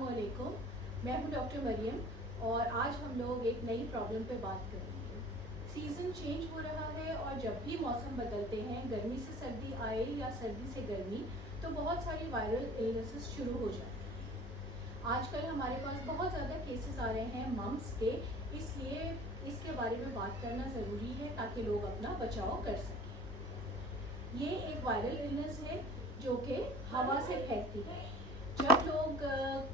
अस्सलाम वालेकुम, मैं हूँ डॉक्टर मरियम और आज हम लोग एक नई प्रॉब्लम पे बात करेंगे। सीज़न चेंज हो रहा है और जब भी मौसम बदलते हैं, गर्मी से सर्दी आए या सर्दी से गर्मी, तो बहुत सारी वायरल इलनेसेस शुरू हो जाती हैं। आजकल हमारे पास बहुत ज़्यादा केसेस आ रहे हैं मम्स के, इसलिए इसके बारे में बात करना ज़रूरी है ताकि लोग अपना बचाव कर सकें। ये एक वायरल इलनेस है जो कि हवा से फैलती है। जब लोग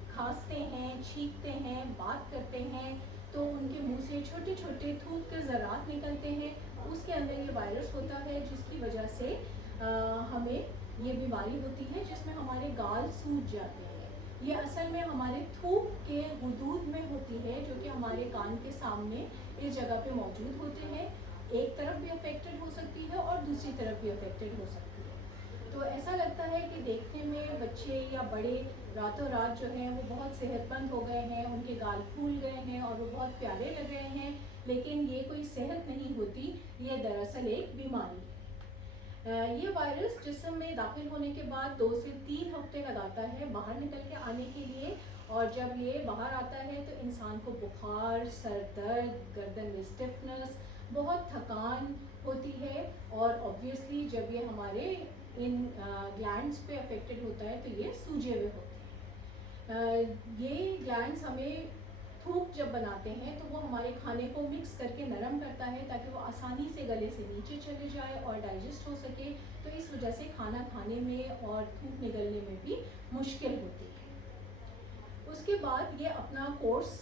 खांसते हैं, छींकते हैं, बात करते हैं तो उनके मुंह से छोटे छोटे थूक के ज़रात निकलते हैं, उसके अंदर ये वायरस होता है जिसकी वजह से हमें ये बीमारी होती है जिसमें हमारे गाल सूज जाते हैं। ये असल में हमारे थूक के हुदूद में होती है जो कि हमारे कान के सामने इस जगह पे मौजूद होते हैं। एक तरफ भी अफेक्टेड हो सकती है और दूसरी तरफ भी अफेक्टेड हो सकती है। तो ऐसा लगता है कि देखने में बच्चे या बड़े रातों रात जो हैं वो बहुत सेहतमंद हो गए हैं, उनके गाल फूल गए हैं और वो बहुत प्यारे लग रहे हैं, लेकिन ये कोई सेहत नहीं होती, ये दरअसल एक बीमारी है। ये वायरस जिस्म में दाखिल होने के बाद 2 से 3 हफ्ते लगाता है बाहर निकल के आने के लिए, और जब ये बाहर आता है तो इंसान को बुखार, सर दर्द, गर्दन में स्टिफनेस, बहुत थकान होती है, और ऑब्वियसली जब ये हमारे इन ग्लैंड्स पे अफेक्टेड होता है तो ये सूजे हुए होते हैं। ये ग्लैंड्स हमें थूक जब बनाते हैं तो वो हमारे खाने को मिक्स करके नरम करता है ताकि वो आसानी से गले से नीचे चले जाए और डाइजेस्ट हो सके, तो इस वजह से खाना खाने में और थूक निगलने में भी मुश्किल होती है। उसके बाद ये अपना कोर्स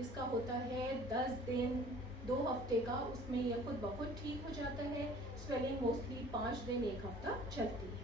इसका होता है 10 दिन 2 हफ्ते का, उसमें यह खुद ब खुद ठीक हो जाता है। स्वेलिंग मोस्टली 5 दिन 1 हफ्ता चलती है।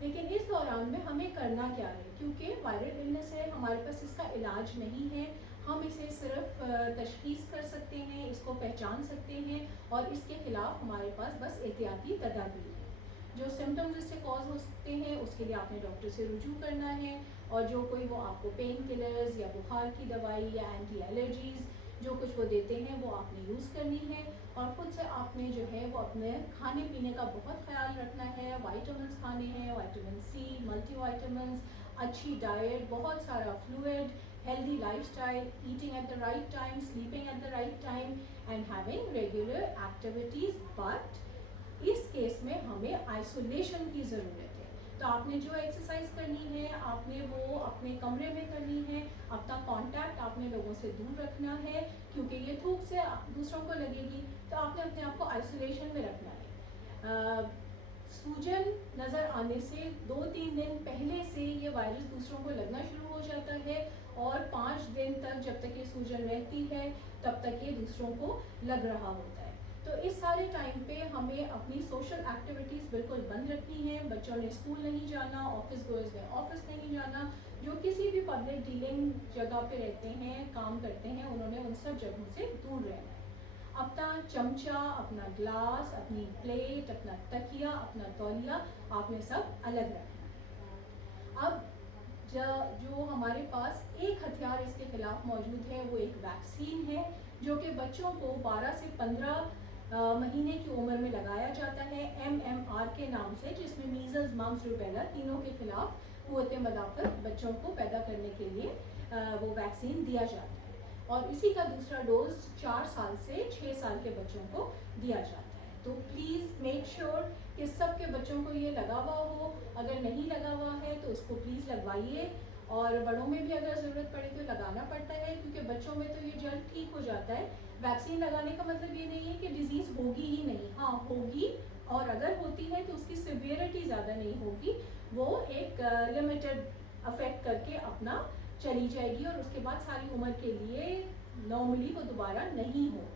लेकिन इस दौरान में हमें करना क्या है, क्योंकि वायरल इलनेस है, हमारे पास इसका इलाज नहीं है। हम इसे सिर्फ तशखीस कर सकते हैं, इसको पहचान सकते हैं, और इसके खिलाफ हमारे पास बस एहतियाती तदाबीर है। जो सिम्टम्स इससे कॉज हो सकते हैं उसके लिए आपने डॉक्टर से रुजू करना है, और जो कोई वो आपको पेन किलर्स या बुखार की दवाई या एंटी एलर्जीज़ जो कुछ वो देते हैं वो आपने यूज़ करनी है। और खुद से आपने जो है वो अपने खाने पीने का बहुत ख्याल रखना है। वाइटामिन्स खाने हैं, विटामिन सी, मल्टी विटामिन्स, अच्छी डाइट, बहुत सारा fluid, healthy lifestyle, eating at the right time, sleeping at the right time and having regular activities. But इस केस में हमें आइसोलेशन की ज़रूरत है। तो आपने जो एक्सरसाइज करनी है आपने वो अपने कमरे में करनी है, अपना कांटेक्ट आपने लोगों से दूर रखना है, क्योंकि ये थूक से दूसरों को लगेगी, तो आपने अपने आप को आइसोलेशन में रखना है। सूजन नज़र आने से 2-3 दिन पहले से ये वायरस दूसरों को लगना शुरू हो जाता है, और 5 दिन तक जब तक ये सूजन रहती है तब तक ये दूसरों को लग रहा होता है। तो इस सारे टाइम पे हमें अपनी सोशल एक्टिविटीज़ बिल्कुल बंद रखनी है। बच्चों ने स्कूल नहीं जाना, ऑफिस गोइंग्स ने ऑफिस नहीं जाना, जो किसी भी पब्लिक डीलिंग जगह पे रहते हैं, काम करते हैं, उन्होंने उन सब जगहों से दूर रहना है। अपना चमचा, अपना ग्लास, अपनी प्लेट, अपना तकिया, अपना तौलिया आपने सब अलग रखना है। अब जो हमारे पास एक हथियार इसके खिलाफ मौजूद है वो एक वैक्सीन है, जो कि बच्चों को 12 से 15 महीने की उम्र में लगाया जाता है MMR के नाम से, जिसमें मीजल्स, मम्स, रूबेला तीनों के खिलाफ कुव्वत मदाफ़त बच्चों को पैदा करने के लिए वो वैक्सीन दिया जाता है। और इसी का दूसरा डोज 4 साल से 6 साल के बच्चों को दिया जाता है। तो प्लीज़ मेक श्योर कि सबके बच्चों को ये लगा हुआ हो। अगर नहीं लगा हुआ है तो उसको प्लीज़ लगवाइए, और बड़ों में भी अगर ज़रूरत पड़े तो लगाना पड़ता है, क्योंकि बच्चों में तो ये जल्द ठीक हो जाता है। वैक्सीन लगाने का मतलब ये नहीं है कि डिजीज़ होगी ही नहीं, हाँ होगी, और अगर होती है तो उसकी सिवियरिटी ज़्यादा नहीं होगी, वो एक लिमिटेड अफेक्ट करके अपना चली जाएगी, और उसके बाद सारी उम्र के लिए नॉर्मली वो दोबारा नहीं होगी।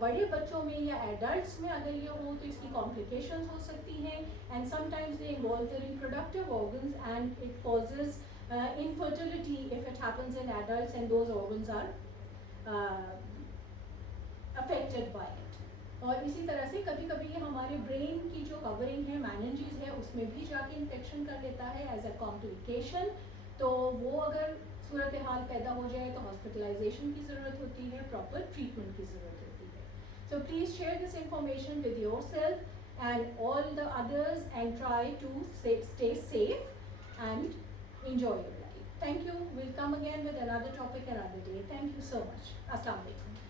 बड़े बच्चों में या एडल्ट्स में अगर ये हो तो इसकी कॉम्प्लिकेशंस हो सकती हैं, and sometimes they involve the reproductive organs and it causes infertility if it happens in adults and those organs are affected by it. और इसी तरह से कभी कभी ये हमारे ब्रेन की जो कवरिंग है, मैनेंजेस है, उसमें भी जाके इन्फेक्शन कर लेता है एज अ कॉम्प्लिकेशन। तो वो अगर सूरत हाल पैदा हो जाए तो हॉस्पिटलाइजेशन की ज़रूरत होती है, प्रॉपर ट्रीटमेंट की ज़रूरत होती है। So please share this information with your self and all the others and try to stay safe and enjoy your life. Thank you. We'll come again with another topic another day. Thank you so much. Assalamu alaikum.